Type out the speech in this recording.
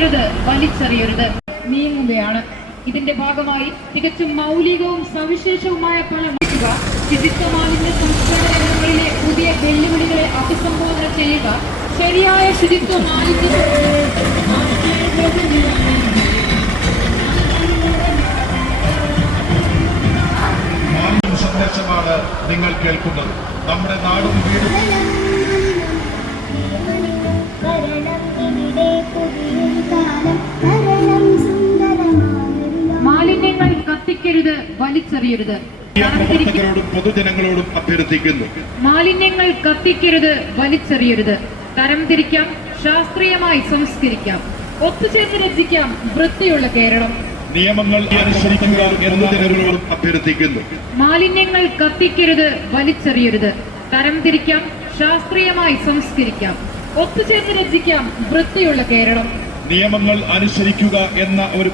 കത്തിക്കരുത്, വലിച്ചെറിയരുത് നീങ്ങുകയാണ്. ഇതിന്റെ ഭാഗമായി തികച്ചും മൗലികവും സവിശേഷവുമായ പല ശുചിത്വ മാലിന്യ സംസ്കരണ രംഗങ്ങളിലെ പുതിയ വെല്ലുവിളികളെ അഭിസംബോധന ചെയ്യുക, ശരിയായ ശുചിത്വ മാലിന്യ സന്ദേശമാണ് നിങ്ങൾ കേൾക്കുന്നത്. നമ്മുടെ നാടും വീടും മാലിന്യങ്ങൾ കത്തിക്കരുത്, വലിച്ചെറിയരുത്. പ്രവർത്തകരോടും പൊതുജനങ്ങളോടും അഭ്യർത്ഥിക്കുന്നു. മാലിന്യങ്ങൾ കത്തിക്കരുത്, വലിച്ചെറിയരുത്. തരംതിരിക്കാം, ശാസ്ത്രീയമായി സംസ്കരിക്കാം, ഒത്തുചേർന്ന് രചിക്കാം വൃത്തിയുള്ള കേരളം. നിയമങ്ങൾ അനുസരിക്കുക എന്ന് ജനങ്ങളോടും അഭ്യർത്ഥിക്കുന്നു. മാലിന്യങ്ങൾ കത്തിക്കരുത്, വലിച്ചെറിയരുത്. തരംതിരിക്കാം, ശാസ്ത്രീയമായി സംസ്കരിക്കാം, ഒത്തുചേർന്ന് രചിക്കാം വൃത്തിയുള്ള കേരളം. നിയമങ്ങൾ അനുസരിക്കുക എന്ന ഒരു